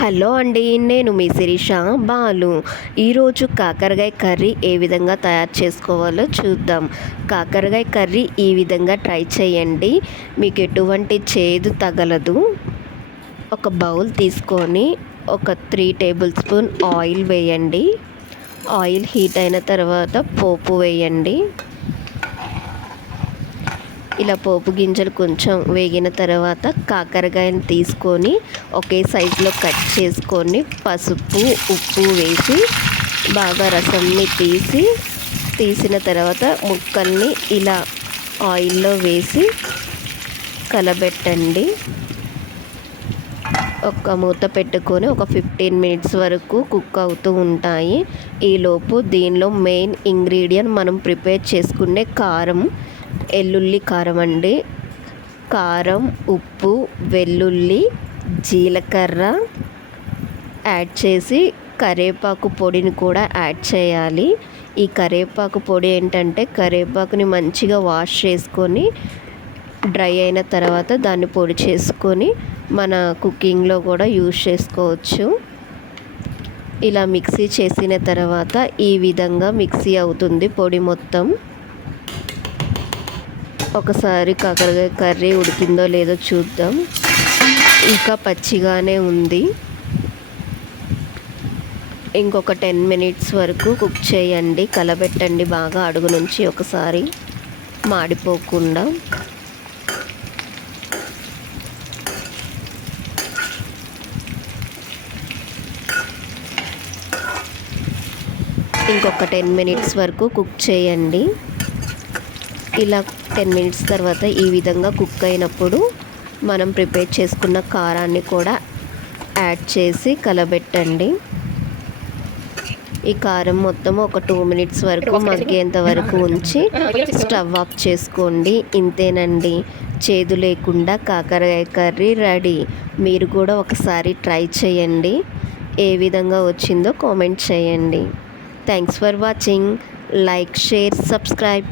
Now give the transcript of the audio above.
Hello అండి నేను మీ శిరీష బాలు. ఈరోజు కాకరకాయ కర్రీ ఏ విధంగా తయారు చేసుకోవాలో చూద్దాం. కాకరకాయ కర్రీ ఈ విధంగా ట్రై చేయండి. మీకు ఎటువంటి చేదు తగలదు. ఒక బౌల్ తీసుకొని ఒక త్రీ టేబుల్ స్పూన్ ఆయిల్ వేయండి. ఆయిల్ హీట్ అయిన తర్వాత పోపు వేయండి. ఇలా పోపు గింజలు కొంచెం వేగిన తర్వాత కాకరకాయని తీసుకొని ఒకే సైజులో కట్ చేసుకొని పసుపు ఉప్పు వేసి బాగా రసంని తీసి తీసిన తర్వాత ముక్కల్ని ఇలా ఆయిల్లో వేసి కలబెట్టండి. ఒక మూత పెట్టుకొని ఒక ఫిఫ్టీన్ మినిట్స్ వరకు కుక్ అవుతూ ఉంటాయి. ఈలోపు దీనిలో మెయిన్ ఇంగ్రీడియంట్ మనం ప్రిపేర్ చేసుకునే కారం ఎల్లుల్లి కారం అండి. కారం ఉప్పు వెల్లుల్లి జీలకర్ర యాడ్ చేసి కరేపాకు పొడిని కూడా యాడ్ చేయాలి. ఈ కరేపాకు పొడి ఏంటంటే కరేపాకుని మంచిగా వాష్ చేసుకొని డ్రై అయిన తర్వాత దాన్ని పొడి చేసుకొని మన కుకింగ్లో కూడా యూజ్ చేసుకోవచ్చు. ఇలా మిక్సీ చేసిన తర్వాత ఈ విధంగా మిక్సీ అవుతుంది పొడి మొత్తం. ఒకసారి కాకరకాయ కర్రీ ఉడికిందో లేదో చూద్దాం. ఇంకా పచ్చిగానే ఉంది. ఇంకొక టెన్ మినిట్స్ వరకు కుక్ చేయండి కలబెట్టండి బాగా అడుగు నుంచి ఒకసారి మాడిపోకుండా. ఇంకొక టెన్ మినిట్స్ వరకు కుక్ చేయండి. ఇలా టెన్ మినిట్స్ తర్వాత ఈ విధంగా కుక్ అయినప్పుడు మనం ప్రిపేర్ చేసుకున్న కారాన్ని కూడా యాడ్ చేసి కలబెట్టండి. ఈ కారం మొత్తం ఒక టూ మినిట్స్ వరకు మగ్గేంత వరకు ఉంచి స్టవ్ ఆఫ్ చేసుకోండి. ఇంతేనండి. చేదు లేకుండా కాకరకాయ కర్రీ రెడీ. మీరు కూడా ఒకసారి ట్రై చేయండి. ఏ విధంగా వచ్చిందో కామెంట్ చేయండి. Thanks for watching. Like share subscribe.